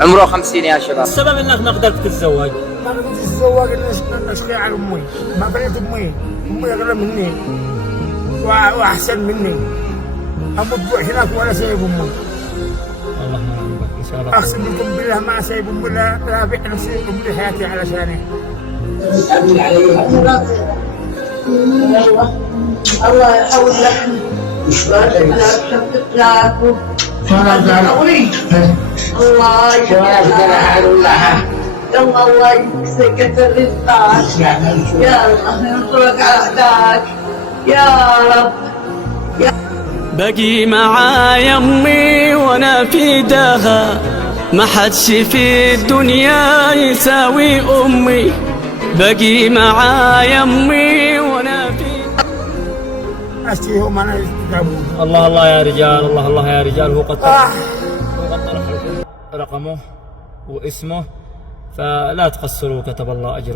عمره 50 يا شباب. السبب انك ما قدرت تتزوج؟ ما قدرت اتزوج لان اشقي على امي، ما بنيت امي، امي اغلى مني واحسن مني، اموت هناك ولا سايب امي. الله يرحمك ان شاء الله. اقسم لكم بالله ما سايب امي، لا بيع نفسي امي حياتي علشانه. الله يحول لك الله الله يكسك الرزق يا الله ينصرك على اعدائك يا رب. بقي معايا امي وانا في داها، ما حدش في الدنيا يساوي امي. بقي معايا امي وانا في اشتيهم انا يستجابون. الله الله يا رجال، الله الله يا رجال. هو قد طرح لكم رقمه واسمه، فلا تقصروا، كتب الله اجر.